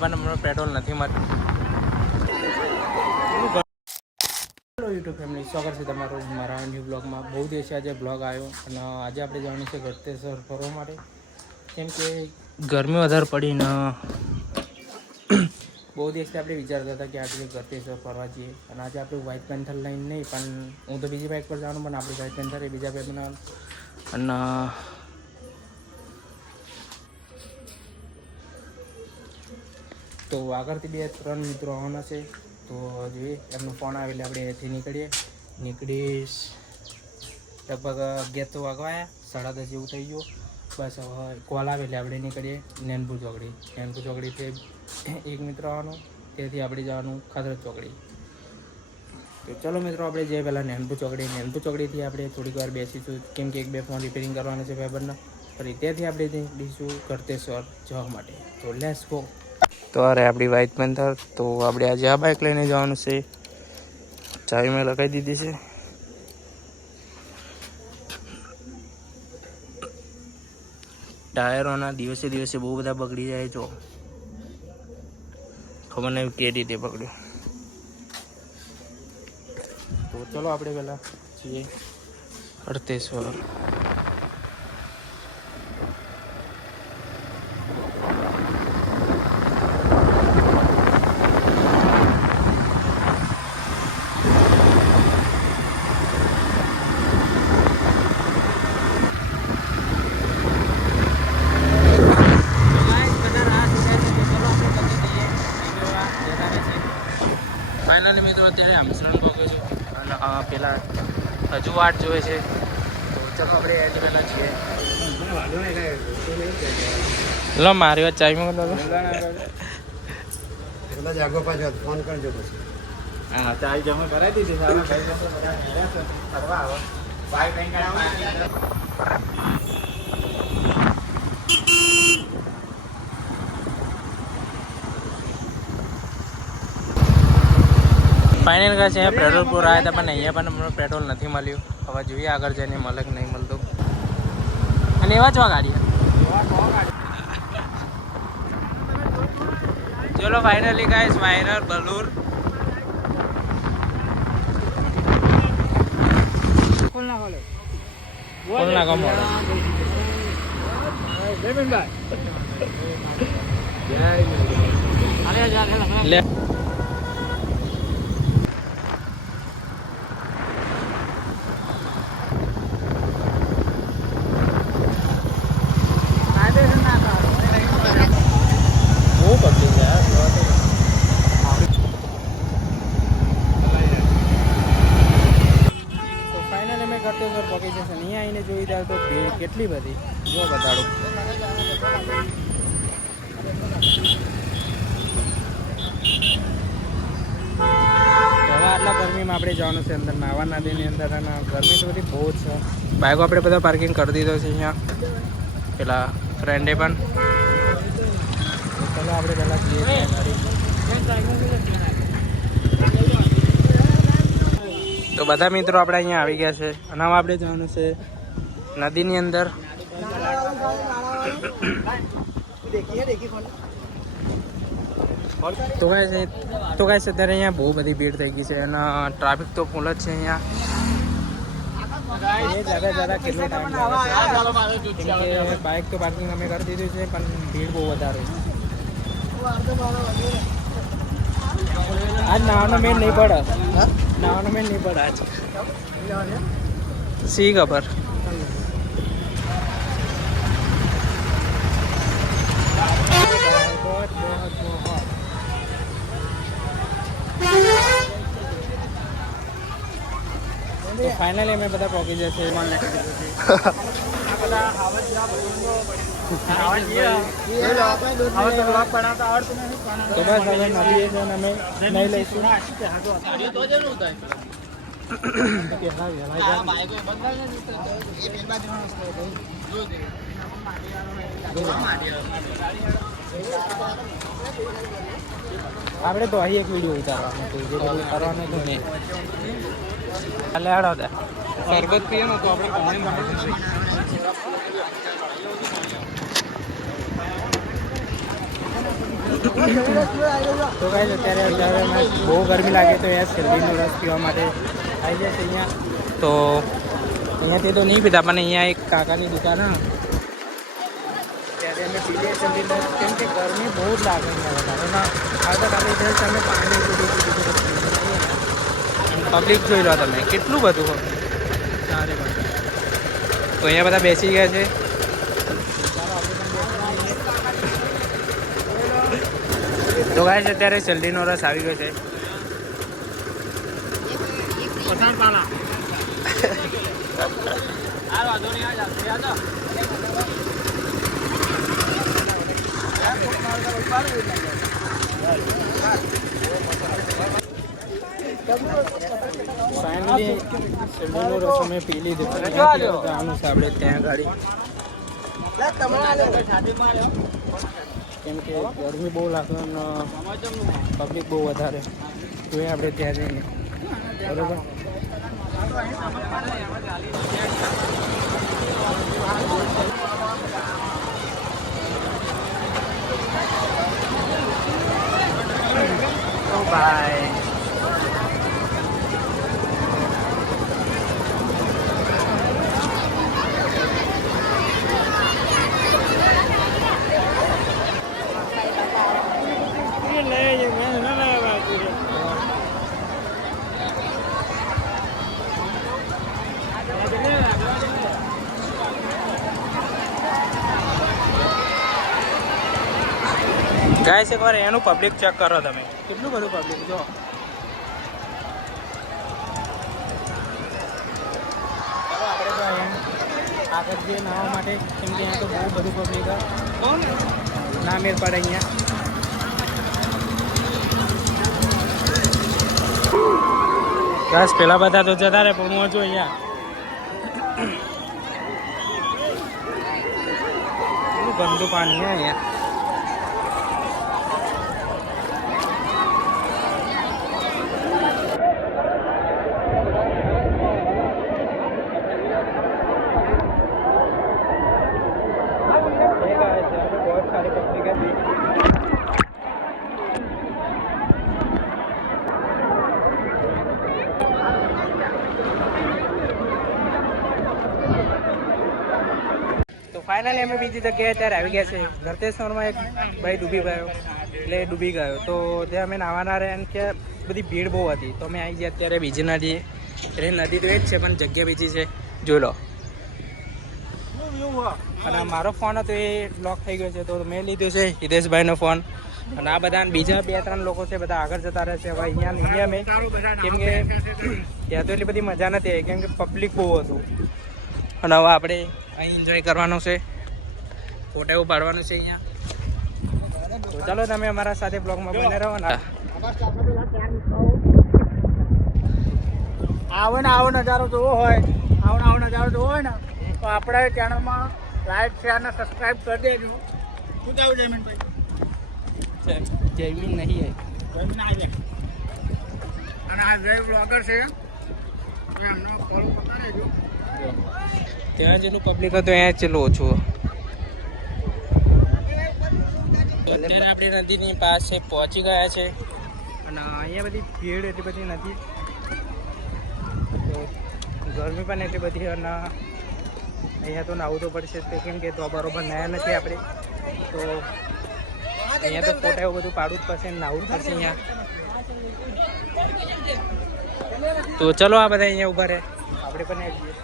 પણ હમણાં પેટ્રોલ નથી મળતું. હેલો યુટ્યુબ ફેમિલી, સ્વાગત છે તમારું મારા ન્યૂ બ્લોગમાં. બહુ દિવસે આજે બ્લોગ આવ્યો અને આજે આપણે જવાનું છે ગળતેશ્વર ફરવા માટે, કેમ કે ગરમી વધારે પડીને બહુ દિવસથી આપણે વિચારતા હતા કે આપણે ગળતેશ્વર ફરવા જઈએ. અને આજે આપણે વ્હાઇટ પેન્થર લઈને નહીં, પણ હું તો બીજી બાઇક પર જવાનું, પણ આપણે વ્હાઇટ પેન્થર એ બીજા બાઇક બનાવવાનું. અને તો આગળથી 2-3 મિત્રો આવવાના છે, તો જોઈએ એમનો ફોન આવે એટલે આપણે અહીંથી નીકળીશ. લગભગ 11 તો વાગવાયા, 10:30 જેવું થઈ ગયું. બસ હવે કોલ આવે એટલે આપણે નીકળીએ નૈનપુર ચોકડીથી એક મિત્ર આવવાનો, ત્યાંથી આપણે જવાનું ખાદરજ ચોકડી. તો ચલો મિત્રો, આપણે જઈએ પહેલાં નૈનપુર ચોકડીથી આપણે થોડીક વાર બેસીશું, કેમ કે 1-2 ફોન રિપેરિંગ કરવાના છે ભાઈબંધના. ફરી ત્યાંથી આપણે જઈશું ગળતેશ્વર જવા માટે. તો લેટ્સ ગો. તો અરે આપણી વ્હાઇટ પેન્થર, તો આપણે આજે આ બાઇક લઈને જવાનું છે. ચાવી મેં લગાવી દીધી છે. ટાયરોના દિવસે બહુ બધા બગડી જાય, જો ખબર નહીં કે રીતે બગડ્યું. તો ચલો આપણે પહેલાં છીએ ગળતેશ્વર. ફાઇનલી મિત્રો અત્યારે આમસરણ પહોંચ્યો છું અને પેલા હજુ વાટ જોવે છે. તો ચાલો આપણે એની પહેલાં છીએ. લો મારી વાત ચાવીમાં જાગો પાછો ફોન કરજો પછી. હા, ચાવી જમા કરાવી દીધી. ફાઇનલ કહે છે પેટ્રોલ પૂર આવ્યા હતા, પણ અહીંયા પણ હમણાં પેટ્રોલ નથી મળ્યું. હવે જોઈએ આગળ જઈને મળે કે નહીં મળતું. અને એવા જ ગાડી. ચલો ફાઇનલી ગાઈસ, વાયરર બલૂર ફૂલ ના કમો લે. પહોંચી જશે. અહીંયા આવીને જોઈ ત્યારે તો ભીડ કેટલી બધી, જો બતાડું. હવે આટલા ગરમીમાં આપણે જવાનું છે અંદર નાવા નદીની અંદર, અને ગરમી તો બધી બહુ જ છે. બાઇકો આપણે બધા પાર્કિંગ કરી દીધો છે અહીંયા, પેલા ફ્રેન્ડે પણ. ચલો આપણે પહેલાં જઈએ. તો બધા મિત્રો આપણે અહીંયા આવી ગયા છે અને હવે આપણે જવાનું છે નદીની અંદર. તો કાંઈ અત્યારે અહીંયા બહુ બધી ભીડ થઈ ગઈ છે અને ટ્રાફિક તો ફૂલ જ છે અહીંયા. કેટલો ટાઈમ લાગે છે, બાઇક તો પાર્કિંગ અમે કરી દીધું છે, પણ ભીડ બહુ વધારે. આજ નાવાનો મેન નહીં પડે, નાવાનો મેન નહીં પડે આજ. સી ખબર. તો ફાઇનલી અમે બધા પહોંચી જશે. તો બસ હવે નદીએ છે અને અમે નહીં લઈશું. આપણે તો અહીં એક વિડીયો ઉતારવાનો હતો, જે બધું કરવાનું હતું મેં. એટલે હેડો દે શરબત પીએ ને તો આપણે પાણી મળે. તો ગાઈસ અત્યારે બહુ ગરમી લાગે તો અહીંયા શેરડીનો રસ પીવા માટે આવી જશે અહીંયા. તો અહીંયાથી તો નહીં પીતા પણ અહીંયા એક કાકાની દુકાન હા ત્યારે અમે પીએ શેરડીનો રસ કેમ કે ગરમી બહુ જ લાગે વધારે ના આવતા કાલે જસ્ટ અમે પાણી પબ્લિક જોઈ લો તમે કેટલું બધું હોય સારે બધું. તો અહીંયા બધા બેસી ગયા છે. તો ગાય છે અત્યારે શેરડીનો રસ આવી ગયો છે. ફાઇનલી શેરડીનો રસ અમે પી લીધો. આનું સાંભળે ત્યાં ગાડી કેમ કે ગરમી બહુ લાગે અને પબ્લિક બહુ વધારે જોઈએ આપણે ત્યાં જઈને બરોબર. બાય. ગાઈસ એકવાર એનું પબ્લિક ચેક કરો તમે કેટલું બધું પબ્લિક જો. ચાલો આપણે તો આગળ જઈએ નાહવા માટે કેમ કે અહીંયા તો બહુ બધું પબ્લિક ના મેળ પડે અહીંયા. ગાઈસ પેલા બધા તો જતા રહે પણ હું જો અહીંયા ગંદુ પાણી છે અહીંયા. તો ફાઇનલી અમે બીજી જગ્યાએ અત્યારે આવી ગયા છે. ગરતેશ્વરમાં એક ભાઈ ડૂબી ગયો એટલે ડૂબી ગયો તો ત્યાં અમે નાવાના રહ્યા અને કે બધી ભીડ બહુ હતી તો અમે આવી ગયા અત્યારે બીજી નદીએ. એટલે નદી તો એ જ છે પણ જગ્યા બીજી છે જોઈ લો. અને મારો ફોન હતો એ લોક થઈ ગયો છે તો મેં લીધો છે હિતેશભાઈનો ફોન. અને આ બધા બીજા 2-3 લોકો છે બધા આગળ જતા રહે છે. હવે અહીંયા મેં કેમ કે ત્યાં તો એટલી બધી મજા નથી આવી કેમ કે પબ્લિક બહુ હતું. અને હવે આપણે અહીં એન્જોય કરવાનું છે, ફોટા એવું પાડવાનું છે અહીંયા. તો ચાલો તમે અમારા સાથે બ્લોગમાં બને રહો ને. આવો નજારો જોવો હોય આવો નજારો જોવો હોય ને તો આપણા ચેનલમાં લાઈક શેર અને સબસ્ક્રાઈબ કરી દેજો. શું કહ્યું જયમીનભાઈ? જયમીન નહીં જયમીન આવી અને આ જય બ્લોગર છે એમનો ફોલો કરતા રહેજો. ત્યાં જેટલું પબ્લિક હતું અહીંયા ચેટલું ઓછું. અત્યારે આપણે નદીની પાસે પહોંચી ગયા છે અને અહીંયા બધી ભીડ એટલી બધી નથી તો ગરમી પણ એટલી બધી અને અહીંયા તો નાવું તો પડશે તે કેમ કે તો બરોબર નાયા નથી આપણે તો અહીંયા તો ફોટા એવું બધું પાડવું જ પડશે નાવું જ પડશે અહીંયા. તો ચલો આ બધા અહીંયા ઊભા રહે આપણે પણ આવી જઈએ.